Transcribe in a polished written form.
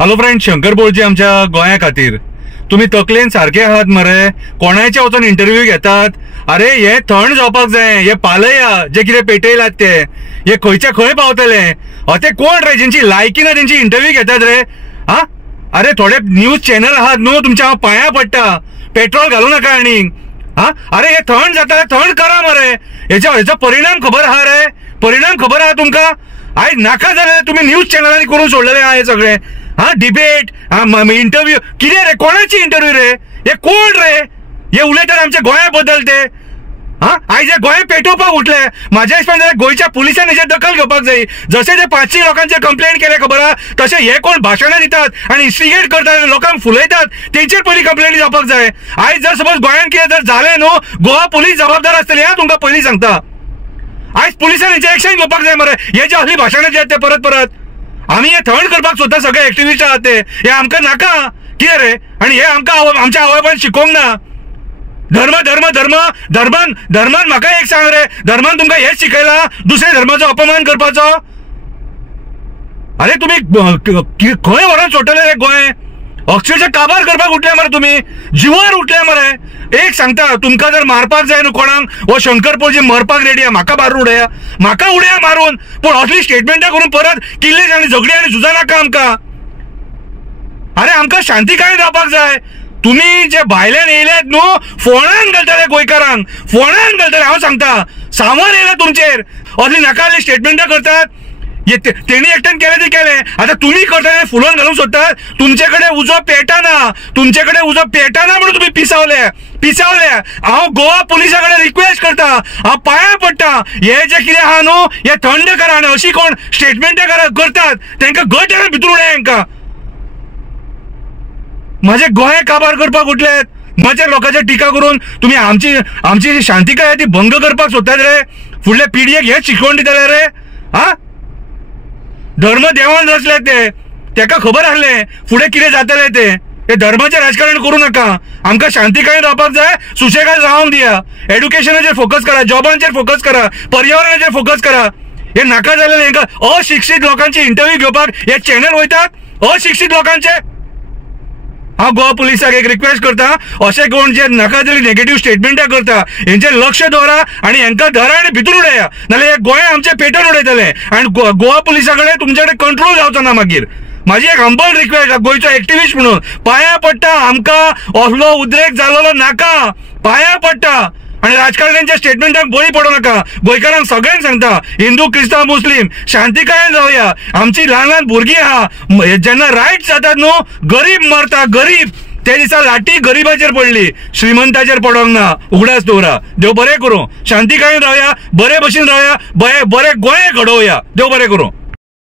Hello friend, Shankar बोलची आमच्या गोंया खातीर तुम्ही तकलेन सारखे आहात मरे? कोणाचे वचून इंटरव्यू घेतात? अरे हे थंड जावपाक जाय, हे पालया जे कितें पेटयलात ते हे खंयच्या खंय पावतले? ते कोण रे ज्यांची लायकी ना त्यांची इंटरव्यू घेतात रे? हा, अरे थोडे न्यूज चॅनल आहात न्हू, तुमच्या पांया पडटा, पेट्रोल घालू नका आनी हा. अरे हे थंड जाता, थंड करा मरे. हेचो परिणाम खबर आहा रे? परिणाम खबर आहा तुमका? आयज नाका जाल्यार तुम्ही न्यूज चॅनलांनी करून सोडलेले आहा हे सगळे. हा, डिबेट, इंटरव्यू कितें रे? कोणाची इंटरव्यू रे? हे कोण रे? हे उलयतात आमच्या गोंया बद्दल ते. हा, आयज हे गोंय पेटोवपाक उठले. म्हाज्या हिसपान गोंयच्या पुलिसांनी हेचेर दखल घेवपाक जाय. जशे ते 500 लोकांचे कंप्लेंट केले खबर आहा, तसे हे कोण भाशणां दितात आणि इन्स्टिगेट करतात, लोकांक फुलयतात, तेंचेर पयलीं कंप्लेंट जावपाक जाय. आयज जर सपोज गोंयान कितें जर जालें न्हू, गोवा पुलीस जबाबदार आसतली. हा, तुमकां पयलीं सांगता. आयज पुलिसांनी हेचेर एक्शन घेवपाक जाय मरे. हे जे असली भाशणां जे ते परत परत आम्ही हे थंड करपाक सोदता, सगळे एक्टिव्हिस्ट आहात ते. हे आमकां नाका कितें रे? आणि हे आमकां आमच्या आवयबान शिकोवंक ना. धर्म धर्म धर्म धर्मान धर्मान म्हाका एक सांग रे, धर्मान तुमकां हेच शिकयला दुसऱ्या धर्माचो अपमान करपाचो? अरे तुम्ही खंय व्हरोन सोडटले रे गोंय? अक्षरशः काबार करपाक उठले मरे, तुम्ही जिवार उठले मरे. एक सांगता, तुमकां जर मारपाक जाय न्हू कोणाक, हो शंकर पोळजी मरपाक रेडी आहा. म्हाका मारून उडया, म्हाका उडया मारून, पूण असली स्टेटमेंटां करून परत किल्ले आनी झगडी आनी झुजा नाका आमकां. अरे आमकां शांती काय रावपाक जाय. तुम्ही जे भायल्यान येयल्यात न्हू, फोंडान घालतले गोंयकारांक, फोंडान घालतले. हांव सांगता, सामोर येयला तुमचेर. असली नाका स्टेटमेंटां करतात. तेणी एकट्यान केले ते केले, आता तुम्ही करता फुलोन घालूंक सोदतात. तुमचेकडे उजो पेटाना, तुमचेकडे उजो पेटाना म्हणून तुम्ही पिसावले. हांव गोवा पुलिसा कडेन रिक्वेस्ट करता, हांव पांया पडटा, हे जे कितें आहा न्हू हे थंड करा. आनी अशी कोण स्टेटमेंटां करतात तांकां गट येवन भितर उडया. हांकां माझे गोंय काबार करपाक उठलेत. माझ्या लोकांचेर टिका करून तुम्ही आमची शांतिकाय ती भंग करपाक सोदतात रे. फुडल्या पिढयेक हेच शिकवण दितले रे? हा, धर्म देवान रचले ते, तेका खबर आसले फुडें कितें जातले ते. हे धर्माचें राजकारण करूं नाका. आमकां शांतिकायेन रावपाक जाय, सुशेगाद रावंक दिया. एड्युकेशनाचेर फोकस करा, जॉबांचेर फोकस करा, पर्यावरणाचेर फोकस करा. हे नाका जालेले हांकां अशिक्षीत लोकांचे इंटरव्यू घेवपाक हे चॅनल वयतात. अशिक्षीत लोकांचे हांव गोवा पुलिसाक एक रिक्वेस्ट करता, अशें कोण जे नाका जाली नेगेटिव्ह स्टेटमेंटां करता हेंचेर लक्ष दवरा आनी हेंकां धरा आनी भितर उडया. नाल्यार हे गोंय आमचे पेटोवन उडयतले आनी गोवा पुलिसा कडेन तुमचे कडेन कंट्रोल जावचो ना. मागीर माझी एक हंबल रिक्वेस्ट, गोंयचो एक्टिव्हिस्ट म्हणून पांया पडटा, आमकां असलो उद्रेक जालोलो नाका. पांया पडटा आणि राजकारण्यांच्या स्टेटमेंटांक बळी पडू नका. गोंयकारांक सगळ्यांक सांगता, हिंदू क्रिस्तांव मुस्लिम शांतिकायेन जावया. आमची ल्हान ल्हान भुरगीं आहा, जेन्ना रायट जातात न्हू, गरीब मरता, गरीब. त्या दिसा लाठी गरीबाचेर पडली, श्रीमंताचेर पडोंक ना. उगडास दवरा. देव बरें करूं. शांतिकायेन रावया, बरे भशेन रावया, बरे गोंय घडोवया. देव बरें करूं.